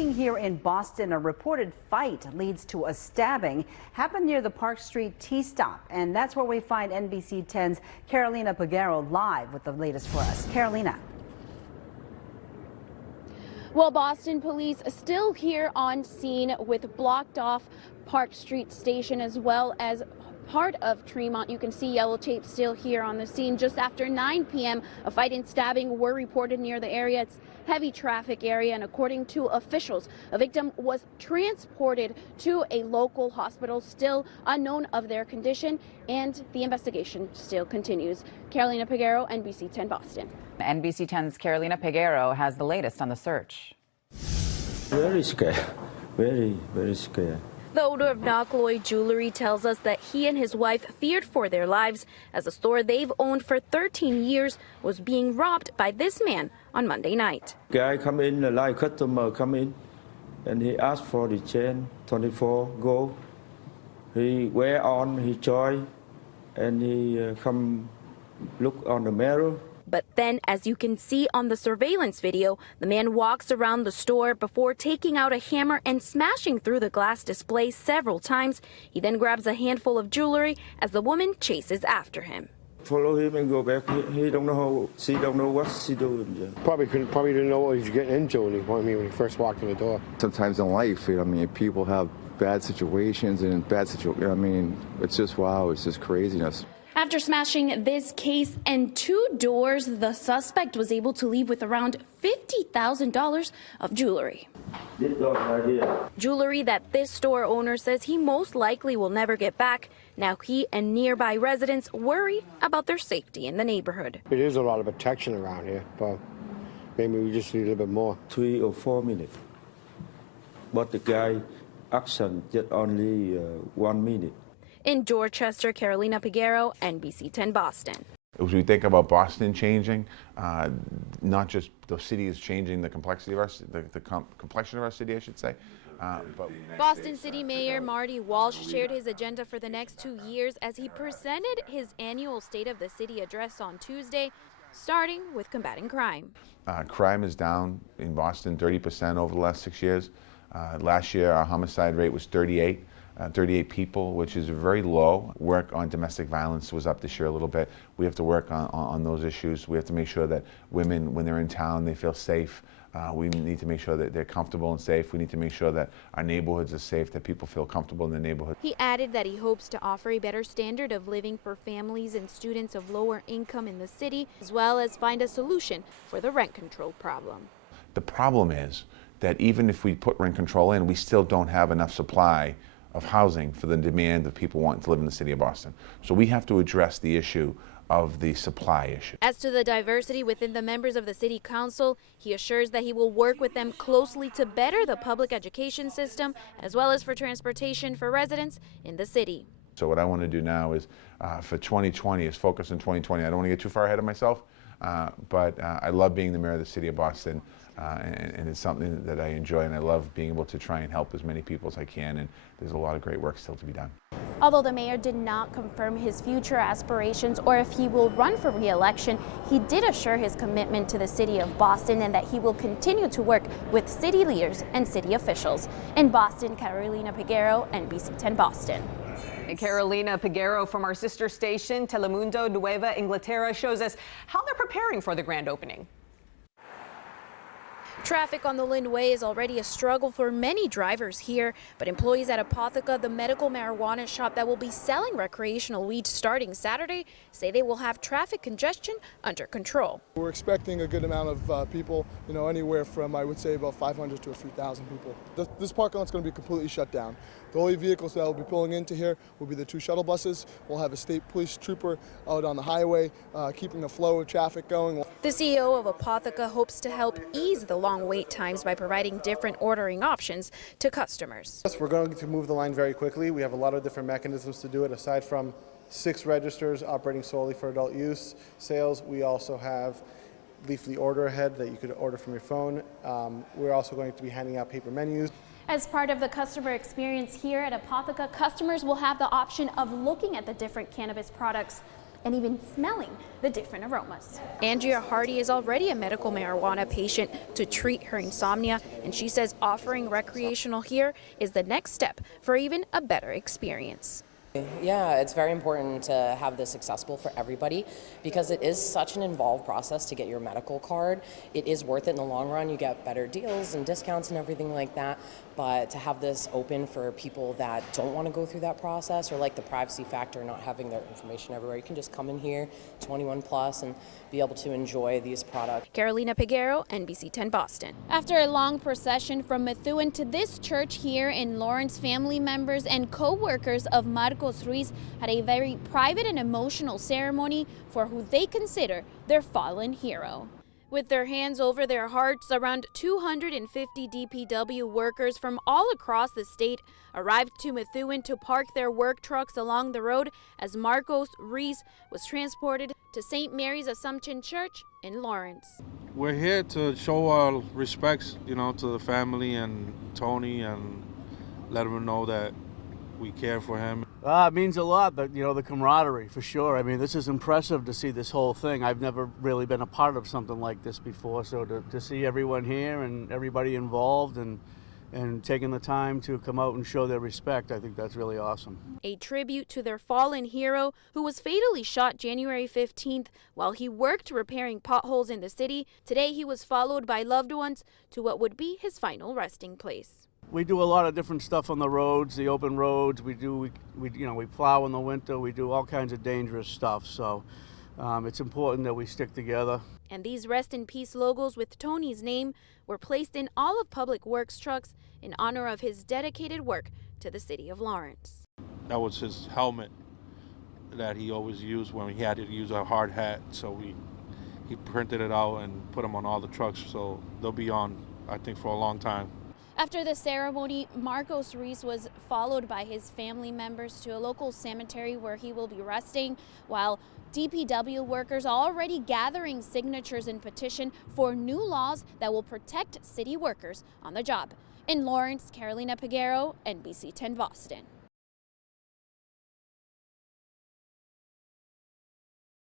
Breaking here in Boston, a reported fight leads to a stabbing. Happened near the Park Street T-stop, and that's where we find NBC 10's Carolina Peguero live with the latest for us. Carolina. Well, Boston police still here on scene with blocked off Park Street Station as well as part of Tremont. You can see yellow tape still here on the scene. Just after 9 p.m., a fight and stabbing were reported near the area. It's heavy traffic area, and according to officials, a victim was transported to a local hospital, still unknown of their condition, and the investigation still continues. Carolina Peguero, NBC 10 Boston. NBC 10's Carolina Peguero has the latest on the search. Very scared. Very, very scared. The owner of Nueva Jewelry tells us that he and his wife feared for their lives as the store they've owned for 13 years was being robbed by this man on Monday night. Guy come in, a live customer come in, and he asked for the chain, 24 gold. He wear on, he joy, and he come look on the mirror. But then, as you can see on the surveillance video, the man walks around the store before taking out a hammer and smashing through the glass display several times. He then grabs a handful of jewelry as the woman chases after him. Follow him and go back. He don't know how, she don't know what she doing. Probably didn't know what he was getting into when he first walked in the door. Sometimes in life, people have bad situations and it's just wow, it's just craziness. After smashing this case and 2 doors, the suspect was able to leave with around $50,000 of jewelry. This dog right here. Jewelry that this store owner says he most likely will never get back. Now he and nearby residents worry about their safety in the neighborhood. It is a lot of protection around here, but maybe we just need a little bit more. 3 or 4 minutes. But the guy action just only 1 minute. In Dorchester, Carolina Peguero, NBC 10 Boston. As we think about Boston changing, not just the city is changing the complexity of the complexion of our city, I should say. But Boston City Mayor Marty Walsh shared his agenda for the next 2 years as he presented his annual State of the City address on Tuesday, starting with combating crime. Crime is down in Boston 30% over the last 6 years. Last year, our homicide rate was 38 people, which is very low. Work on domestic violence was up this year a little bit. We have to work on those issues. We have to make sure that women, when they're in town, they feel safe. We need to make sure that they're comfortable and safe. We need to make sure that our neighborhoods are safe, that people feel comfortable in their neighborhood. He added that he hopes to offer a better standard of living for families and students of lower income in the city, as well as find a solution for the rent control problem. The problem is that even if we put rent control in, we still don't have enough supply of housing for the demand of people wanting to live in the city of Boston. So we have to address the issue of the supply issue. As to the diversity within the members of the City Council, he assures that he will work with them closely to better the public education system, as well as for transportation for residents in the city. So what I want to do now is, for 2020, is focus on 2020. I don't want to get too far ahead of myself, but I love being the mayor of the city of Boston. And it's something that I enjoy, and I love being able to try and help as many people as I can, and there's a lot of great work still to be done. Although the mayor did not confirm his future aspirations or if he will run for re-election, he did assure his commitment to the city of Boston and that he will continue to work with city leaders and city officials. In Boston, Carolina Peguero, NBC 10 Boston. Carolina Peguero from our sister station, Telemundo, Nueva, Inglaterra, shows us how they're preparing for the grand opening. Traffic on the Lynn Way is already a struggle for many drivers here, but employees at Apotheca, the medical marijuana shop that will be selling recreational weed starting Saturday, say they will have traffic congestion under control. We're expecting a good amount of people, anywhere from, I would say, about 500 to a few thousand people. This parking lot's going to be completely shut down. The only vehicles that will be pulling into here will be the 2 shuttle buses. We'll have a state police trooper out on the highway, keeping the flow of traffic going. The CEO of Apotheca hopes to help ease the long wait times by providing different ordering options to customers. Yes, we're going to move the line very quickly. We have a lot of different mechanisms to do it. Aside from 6 registers operating solely for adult use sales, we also have leaflet order ahead that you could order from your phone. We're also going to be handing out paper menus. As part of the customer experience here at Apotheca, customers will have the option of looking at the different cannabis products and even smelling the different aromas. Andrea Hardy is already a medical marijuana patient to treat her insomnia, and she says offering recreational here is the next step for even a better experience. Yeah, it's very important to have this accessible for everybody because it is such an involved process to get your medical card. It is worth it in the long run. You get better deals and discounts and everything like that. But to have this open for people that don't want to go through that process or like the privacy factor, not having their information everywhere, you can just come in here, 21 plus, and be able to enjoy these products. Carolina Peguero, NBC 10 Boston. After a long procession from Methuen to this church here in Lawrence, family members and co-workers of Marcos Ruiz had a very private and emotional ceremony for who they consider their fallen hero. With their hands over their hearts, around 250 DPW workers from all across the state arrived to Methuen to park their work trucks along the road as Marcos Ruiz was transported to St. Mary's Assumption Church in Lawrence. We're here to show our respects, to the family and Tony and let them know that we care for him. It means a lot, but the camaraderie for sure. I mean, this is impressive to see this whole thing. I've never really been a part of something like this before, so to see everyone here and everybody involved and taking the time to come out and show their respect, I think that's really awesome. A tribute to their fallen hero who was fatally shot January 15th while he worked repairing potholes in the city. Today he was followed by loved ones to what would be his final resting place. We do a lot of different stuff on the roads, the open roads. We plow in the winter. We do all kinds of dangerous stuff. So it's important that we stick together. And these Rest in Peace logos with Tony's name were placed in all of Public Works trucks in honor of his dedicated work to the city of Lawrence. That was his helmet that he always used when he had to use a hard hat. So he printed it out and put them on all the trucks. So they'll be on, I think, for a long time. After the ceremony, Marcos Ruiz was followed by his family members to a local cemetery where he will be resting, while DPW workers are already gathering signatures in petition for new laws that will protect city workers on the job. In Lawrence, Carolina Peguero, NBC 10 Boston.